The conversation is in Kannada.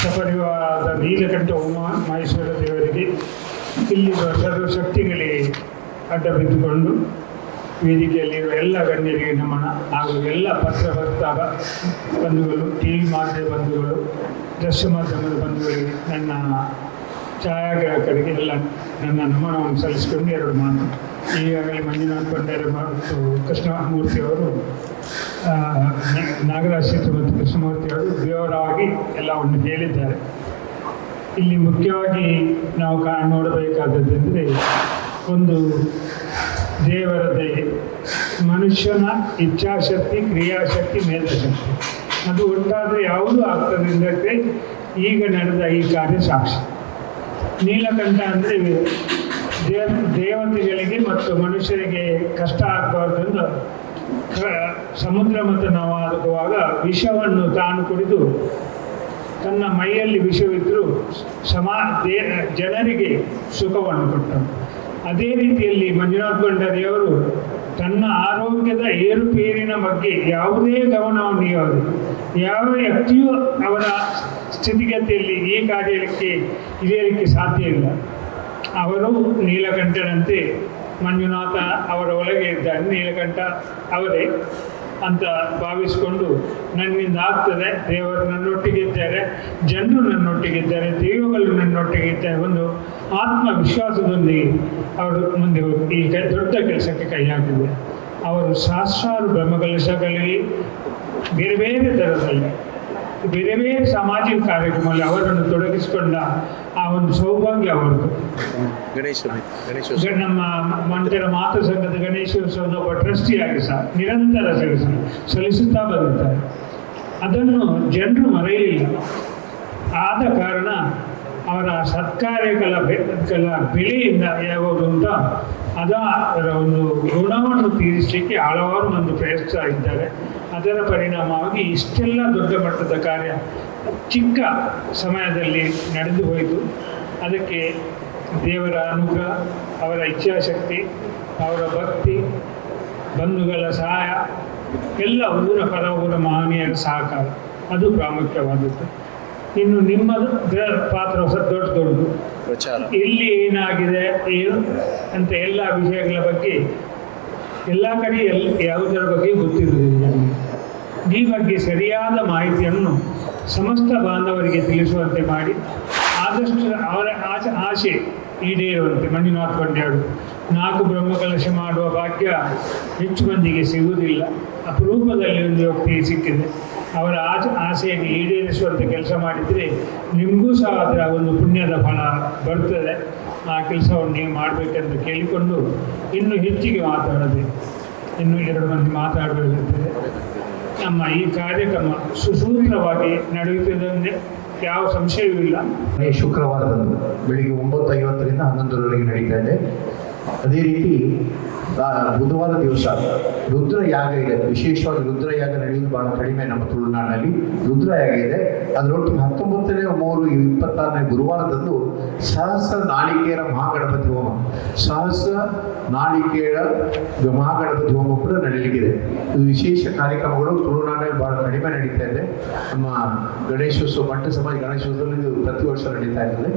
ಸಪರಿವಾರದ ನೀಲಕಂಠ ಉಮಾ ಮಹೇಶ್ವರ ದೇವರಿಗೆ ಇಲ್ಲಿರುವ ಸರ್ವಶಕ್ತಿಗಳಿಗೆ ಅಡ್ಡ ಬಿದ್ದುಕೊಂಡು ವೇದಿಕೆಯಲ್ಲಿರುವ ಎಲ್ಲ ಗಣ್ಯರಿಗೆ ನಮನ ಹಾಗೂ ಎಲ್ಲ ಪತ್ರಕರ್ತರ ಬಂಧುಗಳು, ಟಿವಿ ಮಾಧ್ಯಮ ಬಂಧುಗಳು, ದೃಶ್ಯ ಮಾಧ್ಯಮದ ಬಂಧುಗಳಿಗೆ, ನನ್ನ ಛಾಯಾಗ್ರಾಹಕರಿಗೆ ಎಲ್ಲ ನನ್ನ ನಮನವನ್ನು ಸಲ್ಲಿಸಿಕೊಂಡು ಎರಡು ಮಾತು. ಈಗಾಗಲೇ ಮಂಜುನಾಥ್ ಭಂಡಾರಿ ಮತ್ತು ಕೃಷ್ಣಮೂರ್ತಿಯವರು, ನಾಗರಾಜ್ ಶೆಟ್ಟಿ ಮತ್ತು ಕೃಷ್ಣಮೂರ್ತಿಯವರು ವಿವರವಾಗಿ ಎಲ್ಲವನ್ನು ಹೇಳಿದ್ದಾರೆ. ಇಲ್ಲಿ ಮುಖ್ಯವಾಗಿ ನಾವು ನೋಡಬೇಕಾದದ್ದೆಂದರೆ, ಒಂದು ದೇವರ ದಯೆ, ಮನುಷ್ಯನ ಇಚ್ಛಾಶಕ್ತಿ, ಕ್ರಿಯಾಶಕ್ತಿ, ಮೇಧಾಶಕ್ತಿ ಅದು ಒಟ್ಟಾದರೆ ಯಾವುದು ಆಗ್ತದೆ ಈಗ ನಡೆದ ಈ ಕಾರ್ಯ ಸಾಕ್ಷಿ. ನೀಲಕಂಠ ಅಂದರೆ ದೇವತೆಗಳಿಗೆ ಮತ್ತು ಮನುಷ್ಯರಿಗೆ ಕಷ್ಟ ಆಗಬಾರ್ದು ಸಮುದ್ರ ಮಂಥನವಾಗುವಾಗ ವಿಷವನ್ನು ತಾನು ಕುಡಿದು ತನ್ನ ಮೈಯಲ್ಲಿ ವಿಷವಿದ್ದರೂ ಜನರಿಗೆ ಸುಖವನ್ನು ಕೊಟ್ಟರು. ಅದೇ ರೀತಿಯಲ್ಲಿ ಮಂಜುನಾಥ್ ಭಂಡಾರಿಯವರು ತನ್ನ ಆರೋಗ್ಯದ ಏರುಪೇರಿನ ಬಗ್ಗೆ ಯಾವುದೇ ಗಮನವನ್ನು ನೀಡೋದು, ಯಾವ ವ್ಯಕ್ತಿಯೂ ಅವರ ಸ್ಥಿತಿಗತಿಯಲ್ಲಿ ಈ ಕಾರ್ಯಕ್ಕೆ ಇಳಿಯಲಿಕ್ಕೆ ಸಾಧ್ಯ ಇಲ್ಲ. ಅವರು ನೀಲಕಂಠನಂತೆ ಮಂಜುನಾಥ ಅವರ ಒಳಗೆ ಇದ್ದಾರೆ, ನೀಲಕಂಠ ಅವರೇ ಅಂತ ಭಾವಿಸಿಕೊಂಡು ನನ್ನಿಂದ ಆಗ್ತದೆ, ದೇವರು ನನ್ನೊಟ್ಟಿಗಿದ್ದಾರೆ, ಜನರು ನನ್ನೊಟ್ಟಿಗಿದ್ದಾರೆ, ದೈವಗಳು ನನ್ನೊಟ್ಟಿಗಿದ್ದಾರೆ, ಒಂದು ಆತ್ಮವಿಶ್ವಾಸದೊಂದಿಗೆ ಅವರು ಮುಂದೆ ಹೋಗಿ ಈ ದೊಡ್ಡ ಕೆಲಸಕ್ಕೆ ಕೈ ಹಾಕಿದ್ದಾರೆ. ಅವರು ಸಹಸ್ರಾರು ಬ್ರಹ್ಮಕಲಶಗಳಲ್ಲಿ ಬೇರೆ ಬೇರೆ ಥರದಲ್ಲಿ ಬೇರೆ ಬೇರೆ ಸಾಮಾಜಿಕ ಕಾರ್ಯಕ್ರಮದಲ್ಲಿ ಅವರನ್ನು ತೊಡಗಿಸಿಕೊಂಡ ಆ ಒಂದು ಸೌಭಾಗ್ಯ ಅವರದು. ನಮ್ಮ ಮಂದಿರ ಮಾತೃ ಸಂಘದ ಗಣೇಶೋತ್ಸವದ ಒಬ್ಬ ಟ್ರಸ್ಟಿಯಾಗಿ ಸಹ ನಿರಂತರ ಸಲ್ಲಿಸುತ್ತಾ ಬಂದಿದ್ದಾರೆ. ಅದನ್ನು ಜನರು ಮರೆಯಲಿಲ್ಲ. ಆದ ಕಾರಣ ಅವರ ಸತ್ಕಾರ್ಯಗಳ ಬೆಲೆಯಿಂದ ಯಾವುದು ಅಂತ ಅದರ ಒಂದು ಋಣವನ್ನು ತೀರಿಸಲಿಕ್ಕೆ ಹಲವಾರು ಮಂದಿ ಪ್ರಯತ್ನಿಸ್ತಾ ಇದ್ದಾರೆ. ಅದರ ಪರಿಣಾಮವಾಗಿ ಇಷ್ಟೆಲ್ಲ ದೊಡ್ಡ ಮಟ್ಟದ ಕಾರ್ಯ ಚಿಕ್ಕ ಸಮಯದಲ್ಲಿ ನಡೆದು ಹೋಯಿತು. ಅದಕ್ಕೆ ದೇವರ ಅನುಗ್ರಹ, ಅವರ ಇಚ್ಛಾಶಕ್ತಿ, ಅವರ ಭಕ್ತಿ, ಬಂಧುಗಳ ಸಹಾಯ, ಎಲ್ಲ ಊರ ಪರ ಊರ ಮಹನೀಯರ ಸಹಕಾರ ಅದು ಪ್ರಾಮುಖ್ಯವಾದದ್ದು. ಇನ್ನು ನಿಮ್ಮದು ಪಾತ್ರ ದೊಡ್ಡದು. ಇಲ್ಲಿ ಏನಾಗಿದೆ ಏನು ಅಂತ ಎಲ್ಲ ವಿಷಯಗಳ ಬಗ್ಗೆ ಎಲ್ಲ ಕಡೆ ಯಾವುದರ ಬಗ್ಗೆ ಗೊತ್ತಿರುವುದಿಲ್ಲ. ಈ ಬಗ್ಗೆ ಸರಿಯಾದ ಮಾಹಿತಿಯನ್ನು ಸಮಸ್ತ ಬಾಂಧವರಿಗೆ ತಿಳಿಸುವಂತೆ ಮಾಡಿ ಆದಷ್ಟು ಅವರ ಆಸೆ ಈಡೇರುವಂತೆ ಮಂಜುನಾಥ್ ಭಂಡಾರಿ 4 ಬ್ರಹ್ಮಕಲಶ ಮಾಡುವ ಭಾಗ್ಯ ಹೆಚ್ಚು ಮಂದಿಗೆ ಸಿಗುವುದಿಲ್ಲ. ಅಪರೂಪದಲ್ಲಿ ಒಂದು ವ್ಯಕ್ತಿ ಸಿಕ್ಕಿದೆ. ಅವರ ಆಸೆಯನ್ನು ಈಡೇರಿಸುವಂಥ ಕೆಲಸ ಮಾಡಿದರೆ ನಿಮಗೂ ಸಹ ಅದರ ಒಂದು ಪುಣ್ಯದ ಫಲ ಬರ್ತದೆ. ಆ ಕೆಲಸವನ್ನು ನೀವು ಮಾಡಬೇಕೆಂದು ಕೇಳಿಕೊಂಡು ಇನ್ನೂ ಹೆಚ್ಚಿಗೆ ಮಾತಾಡದೆ ಇನ್ನೂ 2 ಮಂದಿ ಮಾತಾಡಬೇಕಿರ್ತದೆ. ನಮ್ಮ ಈ ಕಾರ್ಯಕ್ರಮ ಸುಸೂತ್ರವಾಗಿ ನಡೆಯುತ್ತಿದೆ, ಯಾವ ಸಂಶಯವೂ ಇಲ್ಲ. ಶುಕ್ರವಾರದಂದು ಬೆಳಿಗ್ಗೆ 9:50ರಿಂದ 11ರವರೆಗೆ ನಡೀತಾ ಇದೆ. ಅದೇ ರೀತಿ ಬುಧವಾರ ದಿವಸ ರುದ್ರಯಾಗ ಇದೆ. ವಿಶೇಷವಾಗಿ ರುದ್ರಯಾಗ ನಡೆಯುವುದು ಬಹಳ ಕಡಿಮೆ ನಮ್ಮ ತುಳುನಾಡಿನಲ್ಲಿ. ರುದ್ರಯಾಗ ಇದೆ. ಅದರೊಟ್ಟಿಗೆ 19/3/26 ಗುರುವಾರದಂದು ಸಹಸ್ರ ನಾಳಿಕೇರ ಮಹಾಗಣಪತಿ ಹೋಮ, ಸಹಸ್ರ ನಾಳಿಕೇರ ಮಹಾಗಣಪತಿ ಹೋಮ ಕೂಡ ನಡೆಯಲಿಕ್ಕಿದೆ. ಇದು ವಿಶೇಷ ಕಾರ್ಯಕ್ರಮಗಳು ತುಳುನಾಡಿನಲ್ಲಿ ಬಹಳ ಕಡಿಮೆ ನಡೀತಾ ಇದೆ. ನಮ್ಮ ಗಣೇಶೋತ್ಸವ, ಮಠ ಸಮಾಜ ಗಣೇಶೋತ್ಸವದಲ್ಲಿ ಇದು ಪ್ರತಿ ವರ್ಷ ನಡೀತಾ ಇರ್ತದೆ.